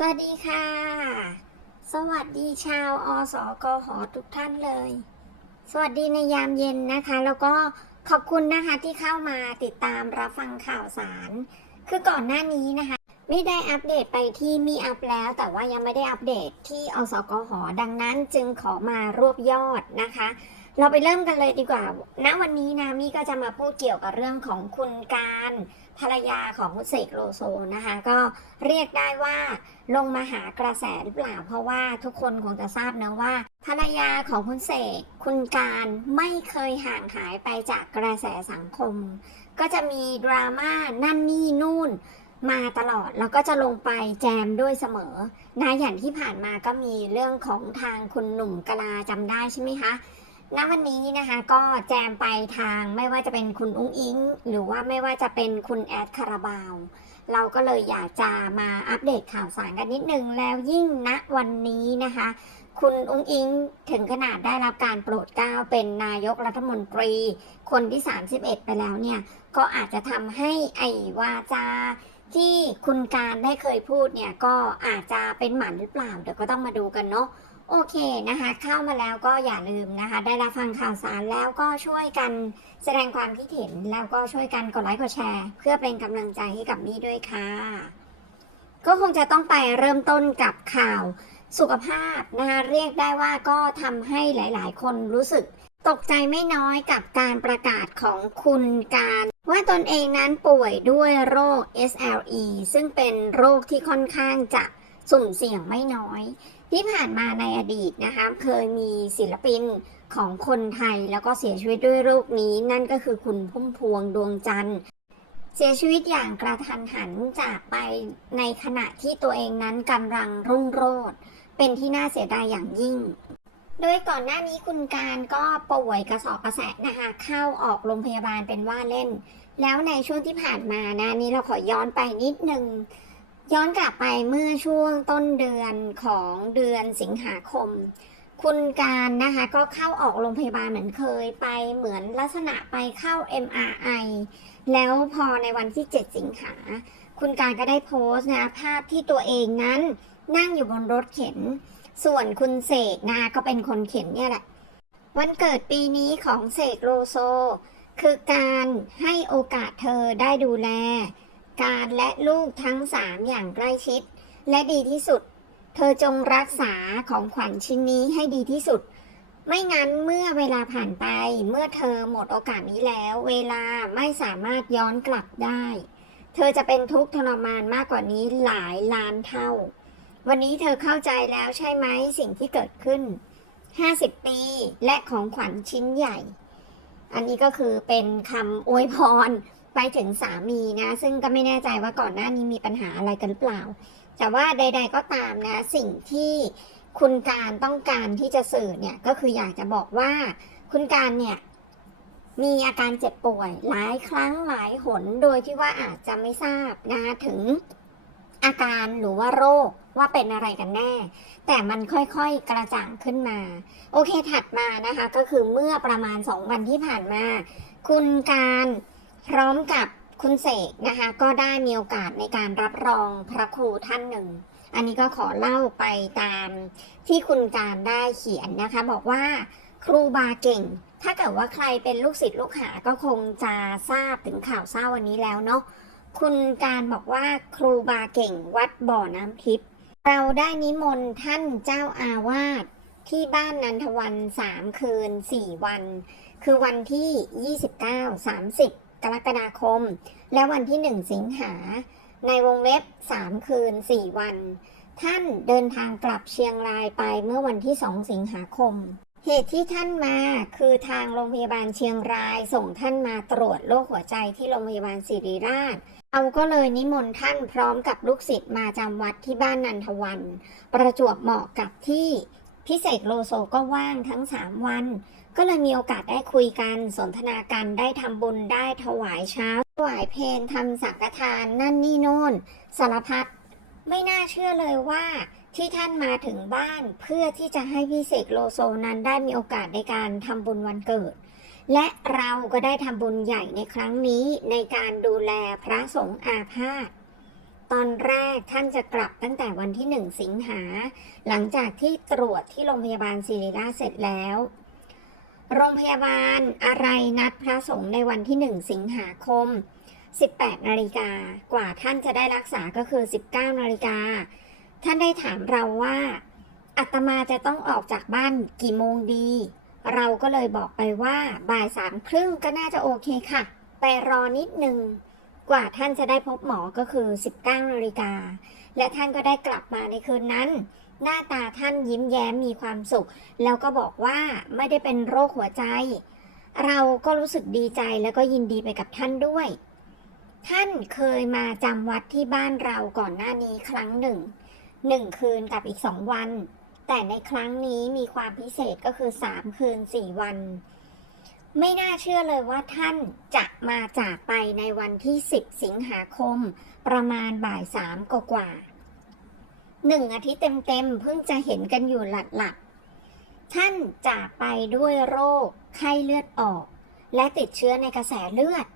สวัสดีค่ะ สวัสดีชาวอสกหอทุกท่านเลย สวัสดีในยามเย็นนะคะ แล้วก็ขอบคุณนะคะที่เข้ามาติดตามรับฟังข่าวสาร คือก่อนหน้านี้นะคะ ไม่ได้อัปเดตไปที่มีอัพแล้ว แต่ว่ายังไม่ได้อัปเดตที่อสกหอดังนั้นจึงขอมารวบยอดนะคะ เราไปเริ่มกันเลยดีกว่า ณ วันนี้นะมี่ก็จะมาพูดเกี่ยวกับเรื่องของคุณการภรรยาของคุณเสกโลโซนะคะ ก็เรียกได้ว่าลงมาหากระแสหรือเปล่า เพราะว่าทุกคนคงจะทราบนะว่า ภรรยาของคุณเสกคุณการไม่เคยห่างหายไปจากกระแสสังคม ก็จะมีดราม่านั่นนี่นู่นมาตลอดแล้วก็จะลงไปแจมด้วยเสมอนะอย่างที่ผ่านมาก็มีเรื่องของทางคุณหนุ่มกลาจำได้ใช่ไหมคะ ณวันนี้นะคะก็แจมไปทางไม่ว่าจะเป็นคุณอุ้งอิง หรือว่าไม่ว่าจะเป็นคุณแอดคาราบาว เราก็เลยอยากจะมาอัปเดตข่าวสารกันนิดนึง แล้วยิ่งณวันนี้นะคะ คุณอุ้งอิงถึงขนาดได้รับการโปรดเกล้าเป็นนายกรัฐมนตรี คนที่ 31 ไปแล้วเนี่ย ก็อาจจะทำให้ไอ้วาจาที่คุณการได้เคยพูดเนี่ยก็อาจจะเป็นหมันหรือเปล่าเดี๋ยวก็ต้องมาดูกันเนาะ โอเคนะคะเข้ามาแล้วก็อย่าลืมนะคะ ได้รับฟังข่าวสารแล้วก็ช่วยกันแสดงความคิดเห็น แล้วก็ช่วยกันกดไลค์กดแชร์ เพื่อเป็นกำลังใจให้กับมี่ด้วยค่ะ ก็คงจะต้องไปเริ่มต้นกับข่าวสุขภาพนะคะเรียกได้ว่าก็ทำให้หลาย ๆ คนรู้สึกตกใจไม่น้อยกับการประกาศของคุณการ ว่าตนเองนั้นป่วยด้วยโรค SLE ซึ่งเป็นโรคที่ค่อนข้างจะสุ่มเสี่ยงไม่น้อย ที่ผ่านมาในอดีตนะคะเคยมีศิลปินของคนไทยแล้วก็เสียชีวิตด้วยโรคนี้ นั่นก็คือคุณพุ่มพวงดวงจันทร์ เสียชีวิตอย่างกระทันหันจากไปในขณะที่ตัวเองนั้นกำลังรุ่งโรจน์เป็นที่น่าเสียดายอย่างยิ่ง โดยก่อนหน้านี้คุณการก็ป่วยกระสอบกระแสะนะคะเข้าออกโรงพยาบาลเป็นว่าเล่น แล้วในช่วงที่ผ่านมานะนี่เราขอย้อนไปนิดนึง ย้อนกลับไปเมื่อช่วงต้นเดือนของเดือนสิงหาคม คุณการนะคะก็เข้าออกโรงพยาบาลเหมือนเคยไปเหมือนลักษณะไปเข้า MRI แล้วพอในวันที่ 7 สิงหา คุณการก็ได้โพสต์นะภาพที่ตัวเองนั้นนั่งอยู่บนรถเข็น ส่วนคุณเสกนะก็เป็นคนเข็นเนี่ยแหละ วันเกิดปีนี้ของเสกโลโซ คือการให้โอกาสเธอได้ดูแล การและลูกทั้งสามอย่างใกล้ชิด และดีที่สุด เธอจงรักษาของขวัญชิ้นนี้ให้ดีที่สุด ไม่งั้นเมื่อเวลาผ่านไป เมื่อเธอหมดโอกาสนี้แล้ว เวลาไม่สามารถย้อนกลับได้ เธอจะเป็นทุกข์ทรมานมากกว่านี้หลายล้านเท่า วันนี้เธอเข้าใจแล้วใช่ไหมสิ่งที่เกิดขึ้น 50 ปีและของขวัญชิ้นใหญ่ อันนี้ก็คือเป็นคำอวยพร ไปถึงสามีนะซึ่งก็ไม่แน่ใจว่าก่อนหน้านี้มีปัญหาอะไรกันหรือเปล่า แต่ว่าใด ๆ ก็ตามนะสิ่งที่คุณการต้องการที่จะสื่อเนี่ยก็คืออยากจะบอกว่าคุณการเนี่ยมีอาการเจ็บป่วยหลายครั้งหลายหนโดยที่ว่าอาจจะไม่ทราบนะถึงอาการหรือว่าโรคว่าเป็นอะไรกันแน่ แต่มันค่อยๆกระจ่างขึ้นมา โอเคถัดมานะคะก็คือเมื่อประมาณ2วันที่ผ่านมา คุณการ พร้อมกับคุณเสกนะคะ ก็ได้มีโอกาสในการรับรองพระครูท่านหนึ่ง อันนี้ก็ขอเล่าไปตามที่คุณการได้เขียนนะคะ บอกว่าครูบาเก่ง ถ้าเกิดว่าใครเป็นลูกศิษย์ลูกหาก็คงจะทราบถึงข่าวเศร้าวันนี้แล้วเนาะคุณการบอกว่าครูบาเก่งวัดบ่อน้ำทิพย์เราได้นิมนต์ท่านเจ้าอาวาสที่บ้านนันทวันสามคืนสี่วัน คือวันที่ 29 30 กรกฎาคม และวันที่ 1 สิงหา ในวงเล็บ 3 คืน 4 วัน ท่านเดินทางกลับเชียงรายไปเมื่อวันที่ 2 สิงหาคม เหตุที่ท่านมาคือทางโรงพยาบาลเชียงรายส่งท่านมาตรวจโรคหัวใจที่โรงพยาบาลศิริราชเราก็เลยนิมนต์ท่านพร้อมกับลูกศิษย์มาจำวัดที่บ้านนันทวัน ประจวบเหมาะกับที่พิเศษโลโซก็ว่างทั้ง 3 วัน ก็เลยมีโอกาสได้คุยกันสนทนากันได้ทำบุญได้ถวายเช้า ถวายเพลทำสังฆทานนั่นนี่โน่นสารพัดไม่น่าเชื่อเลยว่าที่ท่านมาถึงบ้านเพื่อที่จะให้พี่เสกโลโซนั้นได้มีโอกาสในการทำบุญวันเกิด และเราก็ได้ทำบุญใหญ่ในครั้งนี้ในการดูแลพระสงฆ์อาพาธตอนแรกท่านจะกลับตั้งแต่วันที่หนึ่งสิงหา หลังจากที่ตรวจที่โรงพยาบาลศิริราชเสร็จแล้ว โรงพยาบาลอะไรนัดพระสงฆ์ในวันที่หนึ่งสิงหาคม 18 นาฬิกากว่าท่านจะได้รักษาก็คือ 19 นาฬิกา ท่านได้ถามเราว่าอาตมาจะต้องออกจากบ้านกี่โมงดี เราก็เลยบอกไปว่าบ่ายสามครึ่งก็น่าจะโอเคค่ะ ไปรอนิดนึงกว่าท่านจะได้พบหมอก็คือ 19 นาฬิกา และท่านก็ได้กลับมาในคืนนั้น หน้าตาท่านยิ้มแย้มมีความสุข แล้วก็บอกว่าไม่ได้เป็นโรคหัวใจ เราก็รู้สึกดีใจแล้วก็ยินดีไปกับท่านด้วย ท่านเคยมาจำวัดที่บ้านเราก่อนหน้านี้ครั้งหนึ่งหนึ่งคืนกับอีกสองวัน แต่ในครั้งนี้มีความพิเศษก็คือสามคืนสี่วัน ไม่น่าเชื่อเลยว่าท่านจะมาจากไปในวันที่ 10 สิงหาคม ประมาณบ่ายสามกว่า หนึ่งอาทิตย์เต็มๆเพิ่งจะเห็นกันอยู่หลัดๆท่านจากไปด้วยโรคไข้เลือดออก และติดเชื้อในกระแสเลือด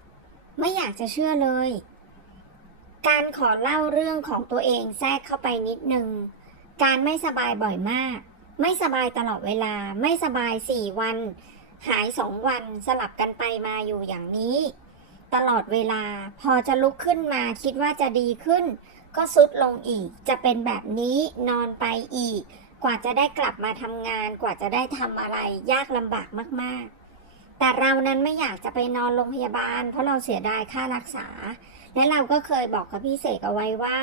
ไม่อยากจะเชื่อเลย การขอเล่าเรื่องของตัวเองแทรกเข้าไปนิดนึง การไม่สบายบ่อยมาก ไม่สบายตลอดเวลา ไม่สบายสี่วัน หายสองวันสลับกันไปมาอยู่อย่างนี้ ตลอดเวลาพอจะลุกขึ้นมาคิดว่าจะดีขึ้น ก็สุดลงอีก จะเป็นแบบนี้นอนไปอีก กว่าจะได้กลับมาทำงาน กว่าจะได้ทำอะไรยากลำบากมาก ๆ แต่เรานั้นไม่อยากจะไปนอนโรงพยาบาล เพราะเราเสียดายค่ารักษา และเราก็เคยบอกกับพี่เสกเอาไว้ว่า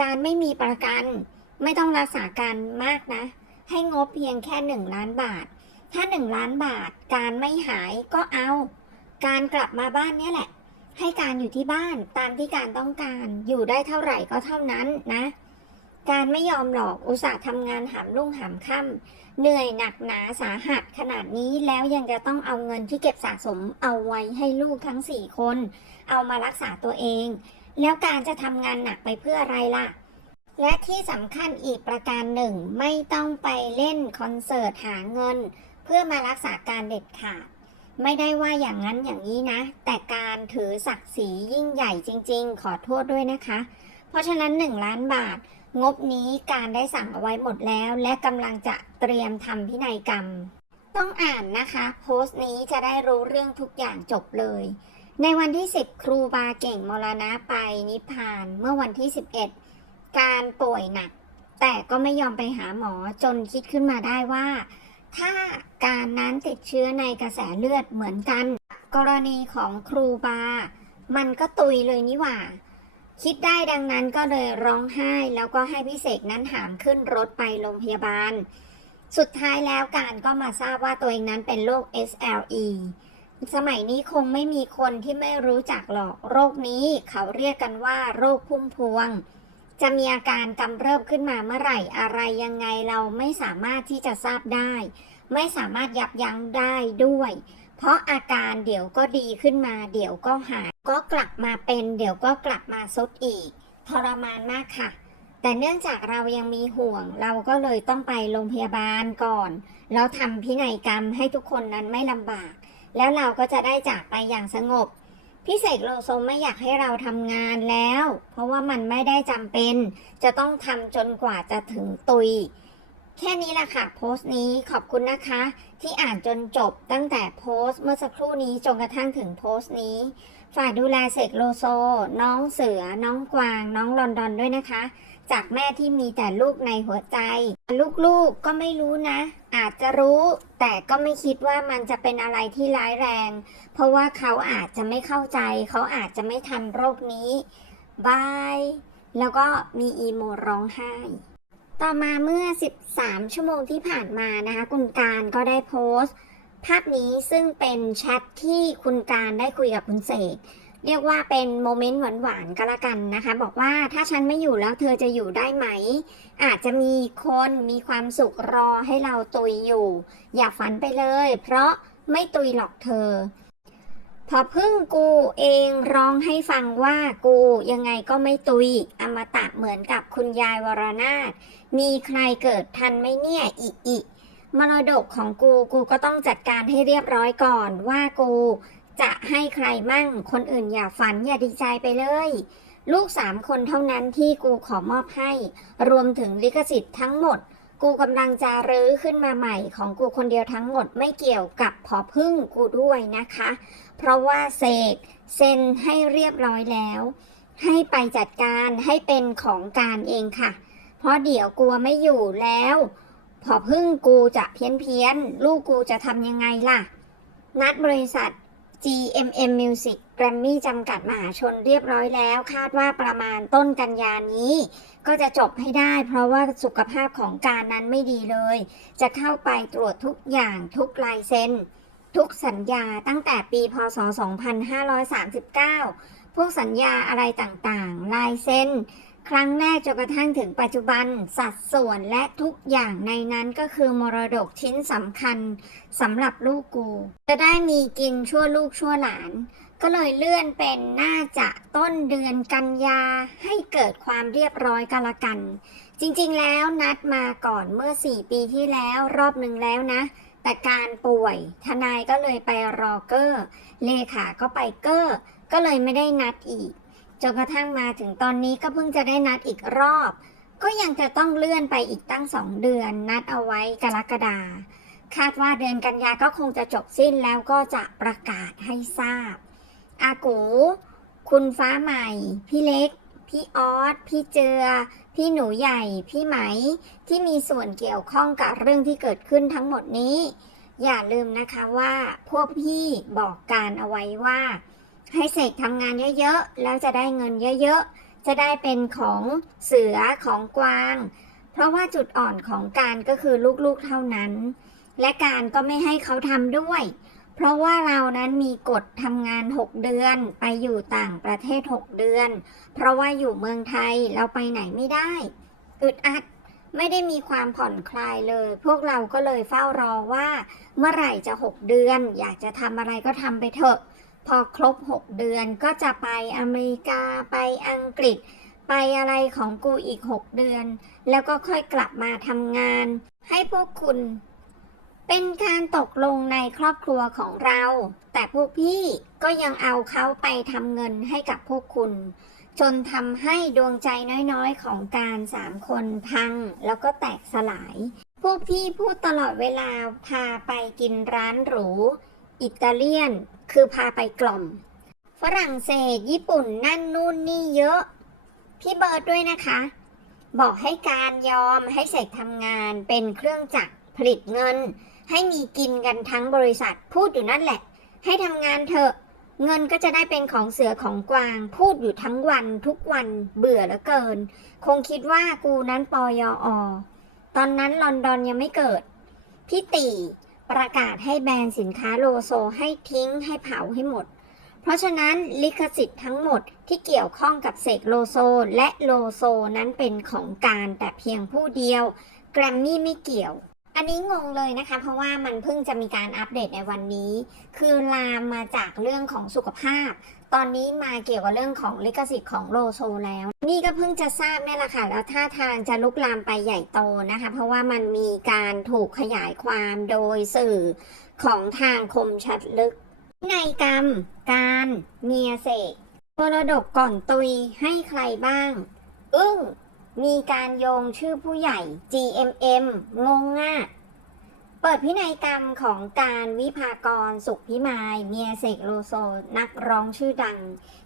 การไม่มีประกัน ไม่ต้องรักษาการมากนะ ให้งบเพียงแค่หนึ่งล้านบาท ถ้าหนึ่งล้านบาท การไม่หายก็เอา การกลับมาบ้านนี่แหละ ให้การอยู่ที่บ้านตามที่การต้องการอยู่ได้เท่าไหร่ก็เท่านั้นนะ การไม่ยอมหลอกอุตส่าห์ทำงานหามรุ่งหามค่ำเหนื่อยหนักหนาสาหัสขนาดนี้แล้วยังจะต้องเอาเงินที่เก็บสะสมเอาไว้ให้ลูกทั้งสี่คน เอามารักษาตัวเอง แล้วการจะทำงานหนักไปเพื่ออะไรล่ะและที่สำคัญอีกประการหนึ่ง ไม่ต้องไปเล่นคอนเสิร์ตหาเงิน เพื่อมารักษาการเด็ดขาด ไม่ได้ว่าอย่างนั้นอย่างนี้นะ แต่การถือศักดิ์ศรียิ่งใหญ่จริง ๆ ขอโทษด้วยนะคะ เพราะฉะนั้น 1 ล้านบาท งบนี้การได้สั่งเอาไว้หมดแล้ว และกำลังจะเตรียมทำพินัยกรรม ต้องอ่านนะคะ โพสต์นี้จะได้รู้เรื่องทุกอย่างจบเลย ในวันที่ 10 ครูบาเก่งมรณะไปนิพพานเมื่อวันที่ 11 การป่วยหนัก แต่ก็ไม่ยอมไปหาหมอจนคิดขึ้นมาได้ว่า ถ้าการนั้นติดเชื้อในกระแสเลือดเหมือนกัน กรณีของครูบา มันก็ตุยเลยนี่หว่า คิดได้ดังนั้นก็เลยร้องไห้แล้วก็ให้พี่เสกนั้นหามขึ้นรถไปโรงพยาบาล สุดท้ายแล้วการก็มาทราบว่าตัวเองนั้นเป็นโรค SLE สมัยนี้คงไม่มีคนที่ไม่รู้จักหรอกโรคนี้เขาเรียกกันว่า โรคพุ่มพวง จะมีอาการกำเริบขึ้นมาเมื่อไหร่อะไรยังไงเราไม่สามารถที่จะทราบได้ ไม่สามารถยับยั้งได้ด้วย เพราะอาการเดี๋ยวก็ดีขึ้นมา เดี๋ยวก็หายก็กลับมาเป็น เดี๋ยวก็กลับมาซดอีกทรมานมากค่ะ แต่เนื่องจากเรายังมีห่วง เราก็เลยต้องไปโรงพยาบาลก่อน แล้วทำพินัยกรรมให้ทุกคนนั้นไม่ลำบาก แล้วเราก็จะได้จากไปอย่างสงบพี่เสกโลโซไม่อยากให้เราทำงานแล้ว เพราะว่ามันไม่ได้จำเป็น จะต้องทำจนกว่าจะถึงตุย แค่นี้แหละค่ะโพสต์นี้ขอบคุณนะคะ ที่อ่านจนจบตั้งแต่โพสต์เมื่อสักครู่นี้จนกระทั่งถึงโพสต์นี้ฝากดูแลเสกโลโซ น้องเสือ น้องกวาง น้องลอนดอนด้วยนะคะ จากแม่ที่มีแต่ลูกในหัวใจ ลูกๆก็ไม่รู้นะ อาจจะรู้แต่ก็ไม่คิดว่ามันจะเป็นอะไรที่ร้ายแรง เพราะว่าเขาอาจจะไม่เข้าใจ เขาอาจจะไม่ทันโรคนี้บายแล้วก็มีอีโมร้องไห้ ต่อมาเมื่อ 13 ชั่วโมงที่ผ่านมานะคะ คุณการก็ได้โพสต์ ภาพนี้ซึ่งเป็นแชทที่คุณการได้คุยกับคุณเสกเรียกว่าเป็นโมเมนต์หวานๆก็แล้วกันนะคะ บอกว่าถ้าฉันไม่อยู่แล้วเธอจะอยู่ได้ไหม อาจจะมีคนมีความสุขรอให้เราตุยอยู่ อย่าฝันไปเลย เพราะไม่ตุยหรอกเธอ พอพึ่งกูเองร้องให้ฟังว่ากูยังไงก็ไม่ตุย อมตะเหมือนกับคุณยายวรนาถมีใครเกิดทันไหมเนี่ยอีอีมรดกของกูกูก็ต้องจัดการให้เรียบร้อยก่อนว่ากูจะให้ใครมั่ง คนอื่นอย่าฝันอย่าดีใจไปเลย ลูกสามคนเท่านั้นที่กูขอมอบให้ รวมถึงลิขสิทธิ์ทั้งหมด กูกำลังจะรื้อขึ้นมาใหม่ของกูคนเดียวทั้งหมดไม่เกี่ยวกับพอพึ่งกูด้วยนะคะ เพราะว่าเสกเซ็นให้เรียบร้อยแล้ว ให้ไปจัดการให้เป็นของการเองค่ะ เพราะเดี๋ยวกลัวไม่อยู่แล้ว พอพึ่งกูจะเพี้ยนเพี้ยนลูกกูจะทำยังไงล่ะ นัดบริษัท GMM Music Grammy จำกัดมหาชนเรียบร้อยแล้ว คาดว่าประมาณต้นกันยานี้ ก็จะจบให้ได้ เพราะว่าสุขภาพของการนั้นไม่ดีเลย จะเข้าไปตรวจทุกอย่างทุกลายเซ็นทุกสัญญาตั้งแต่ปีพศ 2539 พวกสัญญาอะไรต่างๆ ลายเซ็น ครั้งแรกจนกระทั่งถึงปัจจุบันสัดส่วนและทุกอย่างในนั้นก็คือมรดกชิ้นสำคัญสำหรับลูกกู จะได้มีกินชั่วลูกชั่วหลาน ก็เลยเลื่อนเป็นน่าจะต้นเดือนกันยาให้เกิดความเรียบร้อยกันละกัน จริงๆแล้วนัดมาก่อนเมื่อ 4 ปีที่แล้วรอบหนึ่งแล้วนะ แต่การป่วย ทนายก็เลยไปรอเกอร์เลขาก็ไปเกอร์ ก็เลยไม่ได้นัดอีก จนกระทั่งมาถึงตอนนี้ก็เพิ่งจะได้นัดอีกรอบ ก็ยังจะต้องเลื่อนไปอีกตั้งสองเดือน นัดเอาไว้กรกฎาคาดว่าเดือนกันยาก็คงจะจบสิ้นแล้วก็จะประกาศให้ทราบ อากู คุณฟ้าใหม่ พี่เล็ก พี่ออสพี่เจือ พี่หนูใหญ่ พี่ไหม ที่มีส่วนเกี่ยวข้องกับเรื่องที่เกิดขึ้นทั้งหมดนี้ อย่าลืมนะคะว่าพวกพี่บอกการเอาไว้ว่า ให้เสกทำงานเยอะๆ แล้วจะได้เงินเยอะๆ จะได้เป็นของเสือของกวาง เพราะว่าจุดอ่อนของการก็คือลูกๆเท่านั้น และการก็ไม่ให้เขาทำด้วย เพราะว่าเรานั้นมีกฎทำงาน 6 เดือน ไปอยู่ต่างประเทศ 6 เดือน เพราะว่าอยู่เมืองไทยเราไปไหนไม่ได้ อึดอัดไม่ได้มีความผ่อนคลายเลย พวกเราก็เลยเฝ้ารอว่า เมื่อไหร่จะ 6 เดือน อยากจะทำอะไรก็ทำไปเถอะ พอครบ 6 เดือนก็จะไปอเมริกาไปอังกฤษ ไปอะไรของกูอีก 6 เดือน แล้วก็ค่อยกลับมาทำงาน ให้พวกคุณ เป็นการตกลงในครอบครัวของเรา แต่พวกพี่ก็ยังเอาเขาไปทำเงินให้กับพวกคุณ จนทำให้ดวงใจน้อยๆของการสามคนพังแล้วก็แตกสลาย พวกพี่พูดตลอดเวลาพาไปกินร้านหรู อิตาเลียน คือพาไปกล่อม ฝรั่งเศส ญี่ปุ่นนั่นนู่นนี่เยอะ พี่เบิร์ดด้วยนะคะ บอกให้การยอมให้เสกทำงานเป็นเครื่องจักรผลิตเงิน ให้มีกินกันทั้งบริษัทพูดอยู่นั่นแหละ ให้ทำงานเถอะ เงินก็จะได้เป็นของเสือของกวาง พูดอยู่ทั้งวันทุกวันเบื่อเหลือเกิน คงคิดว่ากูนั้นปอยอตอนนั้นลอนดอนยังไม่เกิด พี่ตี ประกาศให้แบรนด์สินค้าโลโซให้ทิ้งให้เผาให้หมด เพราะฉะนั้นลิขสิทธิ์ทั้งหมดที่เกี่ยวข้องกับเสกโลโซและโลโซนั้นเป็นของการแต่เพียงผู้เดียว แกรมมี่ไม่เกี่ยว อันนี้งงเลยนะคะ เพราะว่ามันเพิ่งจะมีการอัปเดตในวันนี้ คือลามมาจากเรื่องของสุขภาพ ตอนนี้มาเกี่ยวกับเรื่องของลิขสิทธิ์ของโลโซแล้ว นี่ก็เพิ่งจะทราบนี่แหละค่ะ แล้วท่าทางจะลุกลามไปใหญ่โตนะคะ เพราะว่ามันมีการถูกขยายความโดยสื่อของทางคมชัดลึกพินัยกรรม การเมียเสกมรดกก่อนตุยให้ใครบ้าง อึ้งมีการโยงชื่อผู้ใหญ่ GMM งงอะ เปิดพินัยกรรมของการวิภากรสุขพิมายเมียเสกโลโซ นักร้องชื่อดัง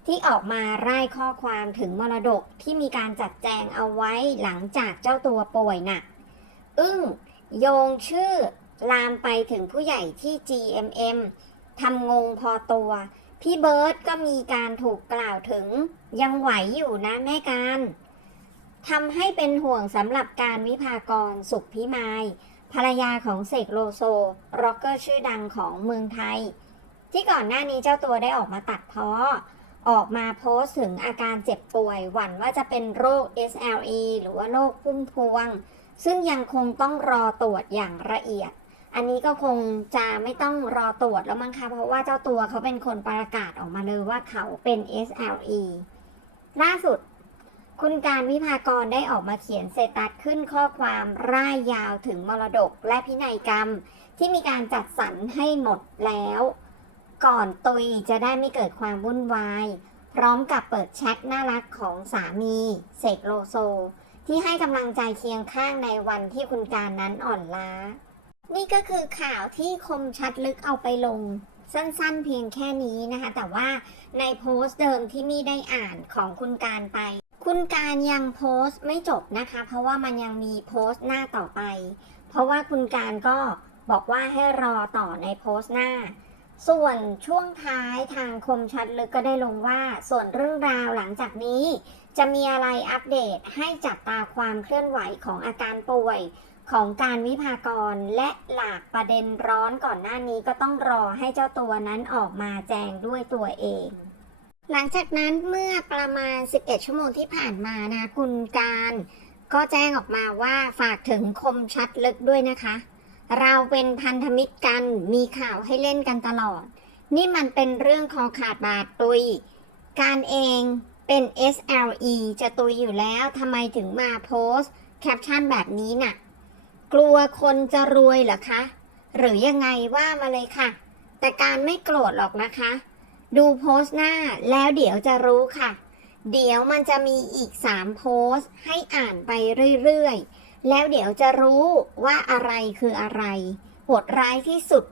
ที่ออกมาไร่ข้อความถึงมรดกที่มีการจัดแจงเอาไว้หลังจากเจ้าตัวป่วยหนัก อึ้งโยงชื่อลามไปถึงผู้ใหญ่ที่ GMM ทำงงพอตัว พี่เบิร์ตก็มีการถูกกล่าวถึงยังไหวอยู่นะแม่การทำให้เป็นห่วงสำหรับการวิภากรสุขพิมาย ภรรยาของเสกโลโซร็อกเกอร์ชื่อดังของเมืองไทย ที่ก่อนหน้านี้เจ้าตัวได้ออกมาตัดเพ้อออกมาโพสต์ถึงอาการเจ็บป่วย หวั่นว่าจะเป็นโรค SLE หรือว่าโรคพุ่มพวง ซึ่งยังคงต้องรอตรวจอย่างละเอียด อันนี้ก็คงจะไม่ต้องรอตรวจแล้วมั้งคะเพราะว่าเจ้าตัวเขาเป็นคนประกาศออกมาเลยว่าเขาเป็น SLE ล่าสุด คุณการวิภากรได้ออกมาเขียนเซตัสขึ้นข้อความร่ายยาวถึงมรดกและพินัยกรรม ที่มีการจัดสรรให้หมดแล้ว ก่อนตุยจะได้ไม่เกิดความวุ่นวาย พร้อมกับเปิดแชทน่ารักของสามีเสกโลโซ ที่ให้กำลังใจเคียงข้างในวันที่คุณการนั้นอ่อนล้า นี่ก็คือข่าวที่คมชัดลึกเอาไปลงสั้นๆเพียงแค่นี้นะคะ แต่ว่าในโพสต์เดิมที่มี่ได้อ่านของคุณการไป คุณการยังโพสต์ไม่จบนะคะ เพราะว่ามันยังมีโพสต์หน้าต่อไป เพราะว่าคุณการก็บอกว่าให้รอต่อในโพสต์หน้า ส่วนช่วงท้ายทางคมชัดลึกก็ได้ลงว่าส่วนเรื่องราวหลังจากนี้ จะมีอะไรอัปเดตให้จับตาความเคลื่อนไหวของอาการป่วยของการวิพากรและหลากประเด็นร้อนก่อนหน้านี้ก็ต้องรอให้เจ้าตัวนั้นออกมาแจงด้วยตัวเอง หลังจากนั้นเมื่อประมาณ 11 ชั่วโมงที่ผ่านมานะคุณการก็แจ้งออกมาว่าฝากถึงคมชัดลึกด้วยนะคะ เราเป็นพันธมิตรกันมีข่าวให้เล่นกันตลอด นี่มันเป็นเรื่องคอขาดบาดตุย การเองเป็น SLE จะตุยอยู่แล้วทำไมถึงมาโพสต์แคปชั่นแบบนี้น่ะ กลัวคนจะรวยเหรอคะ หรือยังไงว่ามาเลยค่ะ แต่การไม่โกรธหรอกนะคะ ดูโพสต์หน้าแล้วเดี๋ยวจะรู้ค่ะ เดี๋ยวมันจะมีอีก 3 โพสต์ ให้อ่านไปเรื่อยๆ แล้วเดี๋ยวจะรู้ว่าอะไรคืออะไรโหดร้ายที่สุด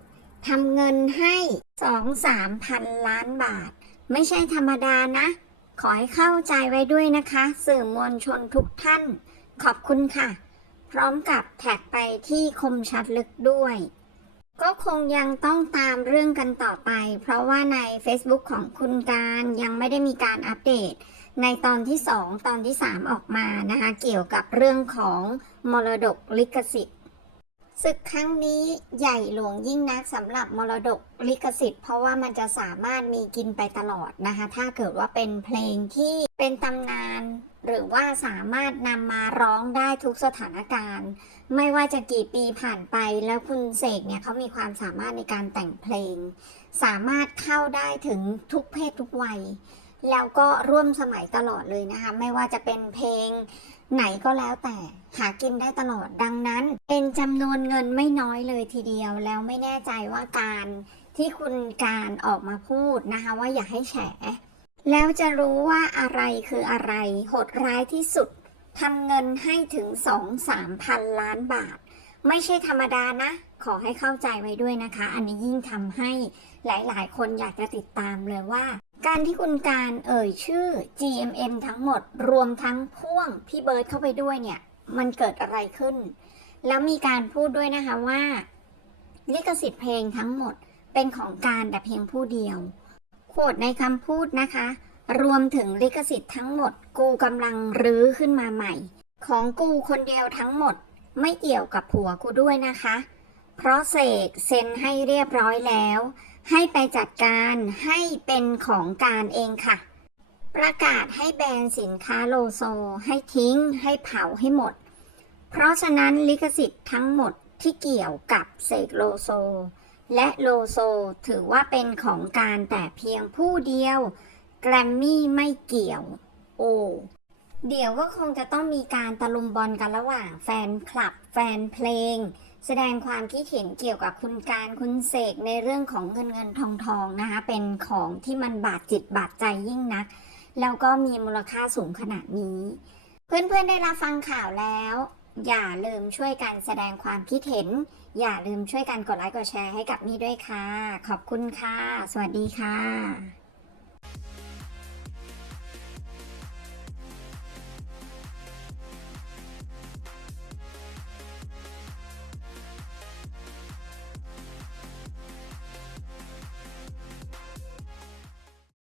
ทำเงินให้2-3พันล้านบาท ไม่ใช่ธรรมดานะ ขอให้เข้าใจไว้ด้วยนะคะ สื่อมวลชนทุกท่าน ขอบคุณค่ะ พร้อมกับแท็กไปที่คมชัดลึกด้วย ก็คงยังต้องตามเรื่องกันต่อไป เพราะว่าใน Facebook ของคุณการยังไม่ได้มีการอัปเดต ในตอนที่ 2 ตอนที่ 3 ออกมานะคะ เกี่ยวกับเรื่องของมรดกลิขสิทธิ์ศึกครั้งนี้ใหญ่หลวงยิ่งนักสำหรับมรดกลิขสิทธิ์เพราะว่ามันจะสามารถมีกินไปตลอดนะคะ ถ้าเกิดว่าเป็นเพลงที่เป็นตำนาน หรือว่าสามารถนำมาร้องได้ทุกสถานการณ์ ไม่ว่าจะกี่ปีผ่านไปแล้วคุณเสกเนี่ยเขามีความสามารถในการแต่งเพลง สามารถเข้าได้ถึงทุกเพศทุกวัย แล้วก็ร่วมสมัยตลอดเลยนะคะ ไม่ว่าจะเป็นเพลงไหนก็แล้วแต่หากินได้ตลอดดังนั้น เป็นจำนวนเงินไม่น้อยเลยทีเดียว แล้วไม่แน่ใจว่าการที่คุณการออกมาพูดนะคะ ว่าอย่าให้แฉ แล้วจะรู้ว่าอะไรคืออะไร โหดร้ายที่สุดทำเงินให้ถึง2-3พันล้านบาท ไม่ใช่ธรรมดานะ ขอให้เข้าใจไว้ด้วยนะคะ อันนี้ยิ่งทำให้หลาย ๆ คนอยากจะติดตามเลยว่า การที่คุณการเอ่ยชื่อ GMM ทั้งหมด รวมทั้งพ่วงพี่เบิร์ดเข้าไปด้วยเนี่ย มันเกิดอะไรขึ้น แล้วมีการพูดด้วยนะคะว่า ลิขสิทธิ์เพลงทั้งหมดเป็นของการแต่เพียงผู้เดียว ดในคำพูดนะคะ รวมถึงลิขสิทธิ์ทั้งหมด กูกำลังรื้อขึ้นมาใหม่ ของกูคนเดียวทั้งหมด ไม่เกี่ยวกับผัวกูด้วยนะคะ เพราะเสกเซ็นให้เรียบร้อยแล้ว ให้ไปจัดการให้เป็นของการเองค่ะ ประกาศให้แบนสินค้าโลโซ ให้ทิ้ง ให้เผาให้หมด เพราะฉะนั้นลิขสิทธิ์ทั้งหมดที่เกี่ยวกับเสกโลโซ และโลโซถือว่าเป็นของการแต่เพียงผู้เดียว แกรมมี่ไม่เกี่ยว โอ้เดี๋ยวก็คงจะต้องมีการตะลุมบอลกันระหว่างแฟนคลับ แฟนเพลง แสดงความคิดเห็นเกี่ยวกับคุณการคุณเสกในเรื่องของเงินเงินทองทองนะคะ เป็นของที่มันบาดจิตบาดใจยิ่งนัก แล้วก็มีมูลค่าสูงขนาดนี้ เพื่อนๆได้รับฟังข่าวแล้ว อย่าลืมช่วยกันแสดงความคิดเห็น อย่าลืมช่วยกันกดไลค์กดแชร์ให้กับมี่ด้วยค่ะ ขอบคุณค่ะ สวัสดีค่ะ